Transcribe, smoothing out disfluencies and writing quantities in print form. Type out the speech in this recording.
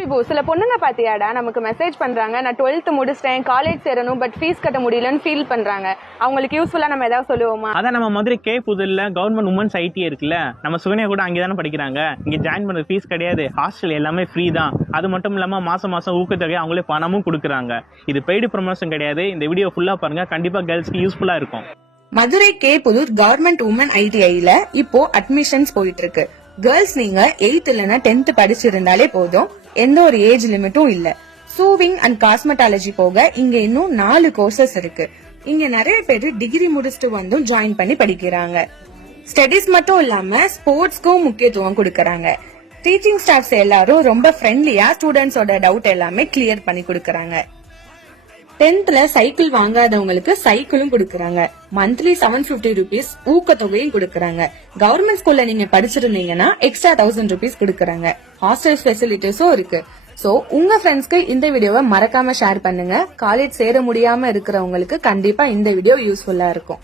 விபு, சில பொண்ணுங்க பாத்தியாடா நமக்கு மெசேஜ் பண்றாங்க, நான் 12th முடிச்சிட்டேன், காலேஜ் சேரணும், பட் ஃபீஸ் கட்ட முடியலன்னு ஃபீல் பண்றாங்க. அவங்களுக்கு யூஸ்ஃபுல்லா நம்ம ஏதாவது சொல்லுவோமா? அதான் நம்ம மதுரை கே புதூர்ல கவர்மெண்ட் உமன்ஸ் ஐடி இருக்குல்ல, நம்ம சுகன்யா கூட அங்கே தானே படிக்கிறாங்க. இங்க ஜாயின் பண்ண ஃபீஸ் கிடையாது, ஹாஸ்டல் எல்லாமே ஃப்ரீ தான். அது மட்டும் இல்லாம மாசம் மாசம் ஊக்கத்தொகை அவங்களே பணமும் கொடுக்குறாங்க. இது பெய்டு ப்ரமோஷன் கிடையாது. இந்த வீடியோ ஃபுல்லா பாருங்க, கண்டிப்பா கேர்ள்ஸ்க்கு யூஸ்ஃபுல்லா இருக்கும். Madurai K Puthur government women ஐடிஐல இப்போ அட்மிஷன்ஸ் போயிட்டு இருக்கு. கேர்ள்ஸ் நீங்க 8th இல்லனா 10th படிச்சிருந்தாலே போதும், எந்த ஒரு ஏஜ் லிமிட்டும் இல்ல. சூவிங் அண்ட் காஸ்மெட்டாலஜி போக இங்க இன்னும் 4 கோர்சஸ் இருக்கு. இங்க நிறைய பேர் டிகிரி முடிச்சுட்டு வந்தும் ஜாயின் பண்ணி படிக்கிறாங்க. ஸ்டடிஸ் மட்டும் இல்லாம ஸ்போர்ட்ஸ்க்கும் முக்கியத்துவம் கொடுக்கறாங்க. டீச்சிங் ஸ்டாஃப்ஸ் எல்லாரும் ரொம்ப ஃப்ரெண்ட்லியா ஸ்டூடெண்ட்ஸோட டவுட் எல்லாமே கிளியர் பண்ணி கொடுக்கறாங்க. 10thல சைக்கிள் வாங்காதவங்களுக்கு சைக்கிளும் கொடுக்கறாங்க. மந்த்லி 750 rupees ஊக்கத்தொகையும் கொடுக்கறாங்க. கவர்மெண்ட் ஸ்கூல்ல நீங்க படிச்சிருந்தீங்கன்னா எக்ஸ்ட்ரா 1000 rupees கொடுக்கறாங்க. ஹாஸ்டல் ஃபெசிலிட்டிஸும் இருக்கு. சோ உங்க ஃப்ரெண்ட்ஸ்க்கு இந்த வீடியோவை மறக்காம ஷேர் பண்ணுங்க. காலேஜ் சேர முடியாம இருக்கிறவங்களுக்கு கண்டிப்பா இந்த வீடியோ யூஸ்ஃபுல்லா இருக்கும்.